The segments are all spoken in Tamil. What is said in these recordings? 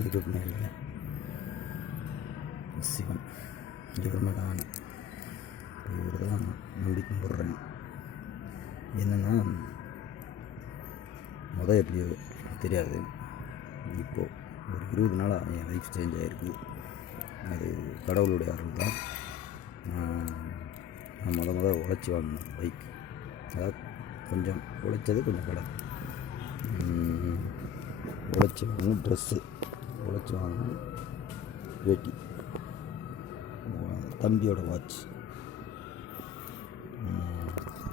யூடியூப் நேரில் சிவன் இவர் மகான இவர் தான் நம்பி கும்பிட்றேன். என்னென்னா எப்படி தெரியாது, இப்போது ஒரு 20 நாளாக என் லைஃப் சேஞ்ச் ஆகிருக்கு. அது கடவுளுடைய அருள் தான். நான் உழைச்சி வாங்கினேன் பைக். அதாவது கொஞ்சம் உழைச்சது கொஞ்சம் கடன். உழைச்சி வாங்கணும் ட்ரெஸ்ஸு, உழைச்சி வாங்கணும் வேட்டி, தம்பியோட வாட்ச்,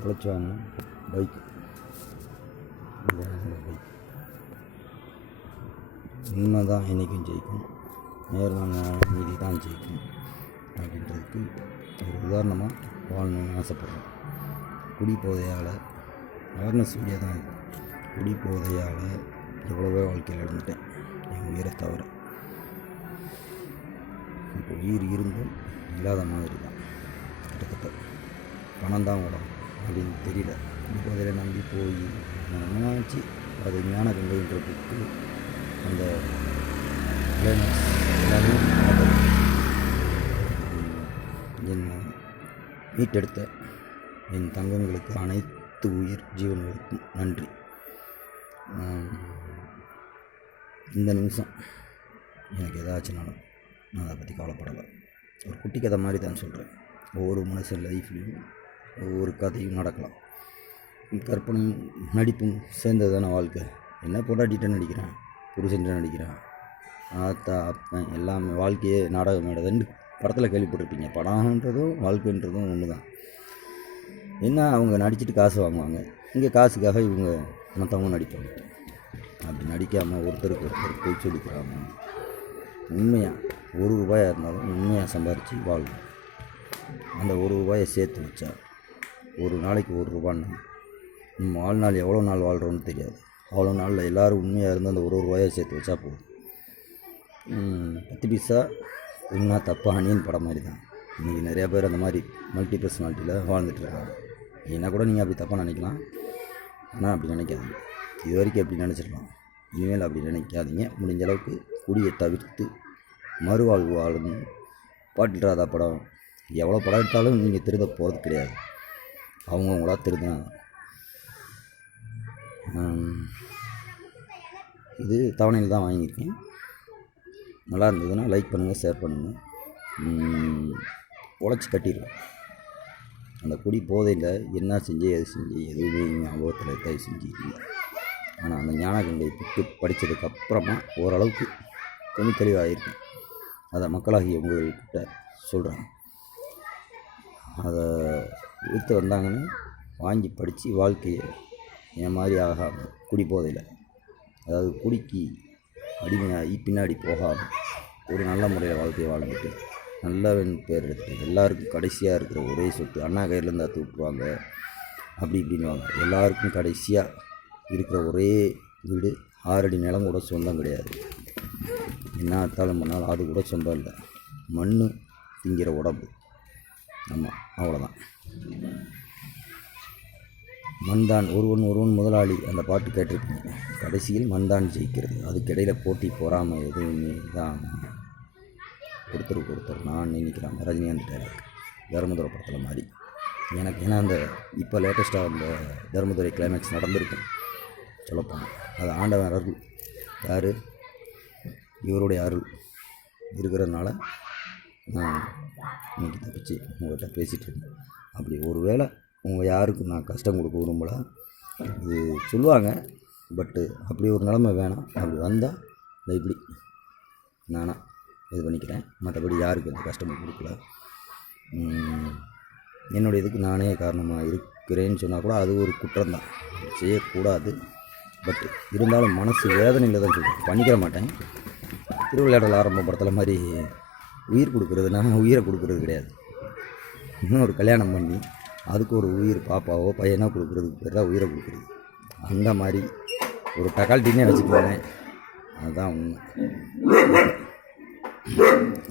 உழைச்சி வாங்கணும் பைக். பைக் உண்மை தான் என்றைக்கும் ஜெயிக்கும், நேர்மையான நீதி தான் ஜெயிக்கும் அப்படின்றதுக்கு ஒரு உதாரணமாக வாழணும்னு ஆசைப்பட்றேன். குடி போதையால் அவேர்னஸ் வீடியோ தான் இது. குடி போதையால் எவ்வளவோ வாழ்க்கையில் இழந்துட்டேன், என் உயிரை தவிர. இப்போ உயிர் இருந்தும் இல்லாத மாதிரி தான் கிட்டத்தட்ட. பணம் தான் உடம்பு அப்படின்னு தெரியல. குடி போதையில் நம்பி போய் என்னாச்சு. அது ஞான கங்கைன்ற புக்கு, அந்த எல்லாமே என்னை மீட்டெடுத்த என் தங்கங்களுக்கு, அனைத்து உயிர் ஜீவன்களுக்கும் நன்றி. இந்த நிமிஷம் எனக்கு ஏதாச்சும்னாலும் நான் அதை பற்றி கவலைப்படலை. ஒரு குட்டி கதை மாதிரி தான் சொல்கிறேன். ஒவ்வொரு மனுஷன் லைஃப்லேயும் ஒவ்வொரு கதையும் நடக்கலாம். கற்பனையும் நடிப்பும் சேர்ந்தது தானே வாழ்க்கை. என்ன பொண்டாட்டிகிட்ட நடிக்கிறேன், புருஷன்கிட்ட நடிக்கிறேன், ஆத்தா அப்பன் எல்லாமே வாழ்க்கையே நாடகம் மேடதுன்னு படத்தில் கேள்விப்பட்டிருப்பீங்க. படம்ன்றதும் வாழ்க்கைன்றதும் ஒன்று தான். என்ன அவங்க நடிச்சுட்டு காசு வாங்குவாங்க, இங்கே காசுக்காக இவங்க மற்றவங்க நடிப்பாங்க. அப்படி நடிக்காமல் ஒருத்தருக்கு ஒருத்தர் போய் சொல்லிக்கிறாங்க. உண்மையாக ₹1 இருந்தாலும் உண்மையாக சம்பாரித்து வாழணும். அந்த ₹1 சேர்த்து வச்சா ஒரு நாளைக்கு ₹1 நம்ம வாழ்நாள் எவ்வளோ நாள் வாழ்கிறோன்னு தெரியாது. அவ்வளோ நாளில் எல்லோரும் உண்மையாக இருந்து அந்த ₹1 சேர்த்து வச்சா போதும். 10 பைசா இன்னும் தப்பா அணியின் படம் மாதிரி தான். இன்றைக்கி நிறையா பேர் அந்த மாதிரி மல்டி பர்சனாலிட்டியில் வாழ்ந்துட்டுருக்காங்க. என்ன கூட நீங்கள் அப்படி தப்பாக நினைக்கலாம், ஆனால் அப்படி நினைக்காதீங்க. இது வரைக்கும் அப்படி நினச்சிருக்கலாம், இனிமேல் அப்படி நினைக்காதீங்க. முடிஞ்ச அளவுக்கு குடியை தவிர்த்து மறுவாழ்வு வாழணும். பாட்டில் ராதா படம் எவ்வளோ படம் எடுத்தாலும் நீங்கள் திருத போகிறது கிடையாது, அவங்கவுங்களா திருந்தினாங்க. இது தவணையில் தான் வாங்கியிருக்கேன். நல்லா இருந்ததுன்னா லைக் பண்ணுங்கள், ஷேர் பண்ணுங்கள். உழைச்சி கட்டிடுவேன். அந்த குடி போதையில் என்ன செஞ்சு எது செஞ்சு எதுவுமே ஞாபகத்தில் தயவு செஞ்சுருக்கீங்க. ஆனால் அந்த ஞானகங்கை புக்கு படித்ததுக்கப்புறமா ஓரளவுக்கு கொஞ்சம் தெளிவாகிருக்கேன். அதை மக்களாகிய உங்கள்கிட்ட சொல்கிறேன். அதை எடுத்து வந்தாங்கன்னு வாங்கி படித்து வாழ்க்கையை என் மாதிரி ஆகாமல், குடி போதையில் அதாவது குடிக்கு அடிமையாகி பின்னாடி போகாமல் ஒரு நல்ல முறையில் வாழ்க்கையை வாழ்ந்துட்டு நல்லவன் பேர் எடுத்துட்டு எல்லாருக்கும் கடைசியாக இருக்கிற ஒரே சொத்து அண்ணா கையிலேருந்து அத்து விட்டுருவாங்க அப்படி இப்படின்வாங்க. எல்லாருக்கும் கடைசியாக இருக்கிற ஒரே வீடு 6 அடி நிலம் கூட சொந்தம் கிடையாது. என்ன அத்தாலும் பண்ணாலும் அது கூட சொந்தம் இல்லை. மண் திங்கிற உடம்பு. ஆமாம், அவ்வளோதான். மண்தான் ஒருவன் முதலாளி, அந்த பாட்டு கேட்டிருப்பீங்க. கடைசியில் மண்தான் ஜெயிக்கிறது. அதுக்கிடையில் போட்டி பொறாமை எதுவுமே தான். ஒருத்தருக்கு ஒருத்தர் நான் நினைக்கிறாங்க. ரஜினிகாந்த் டைலாக் தர்மதுரை படத்தில் மாதிரி எனக்கு. ஏன்னா அந்த இப்போ லேட்டஸ்ட்டாக அந்த தர்மதுரை கிளைமேக்ஸ் நடந்திருக்கு சொல்லப்போனால். அது ஆண்டவன் அருள். யார்? இவருடைய அருள் இருக்கிறதுனால நான் இன்றைக்கி தப்பிச்சு உங்கள்கிட்ட பேசிகிட்டு இருக்கேன். அப்படி ஒரு வேளை உங்கள் யாருக்கும் நான் கஷ்டம் கொடுக்க விரும்பல, இது சொல்லுவாங்க. பட்டு அப்படி ஒரு நிலைமை வேணாம். அப்படி வந்தால் இப்படி நானாக இது பண்ணிக்கிறேன். மற்றபடி யாருக்கு அந்த கஷ்டம் கொடுக்கல. என்னுடைய இதுக்கு நானே காரணமாக இருக்கிறேன்னு சொன்னால் கூட அது ஒரு குற்றம்தான், செய்யக்கூடாது. பட் இருந்தாலும் மனசு வேதனையில் தான் சொல்லுவேன். பண்ணிக்கிற மாட்டேன். திருவிளையாடல் ஆரம்ப படத்தில் மாதிரி உயிர் கொடுக்குறதுனா உயிரை கொடுக்குறது கிடையாது. இன்னொரு கல்யாணம் பண்ணி அதுக்கு ஒரு உயிர் பாப்பாவோ பையனோ கொடுக்குறதுக்கு பேர் தான் உயிரை கொடுக்குறது. அந்த மாதிரி ஒரு டக்கால்ட்டினே வச்சுக்கோங்க. அதுதான் உண்மை.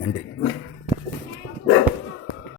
நன்றி.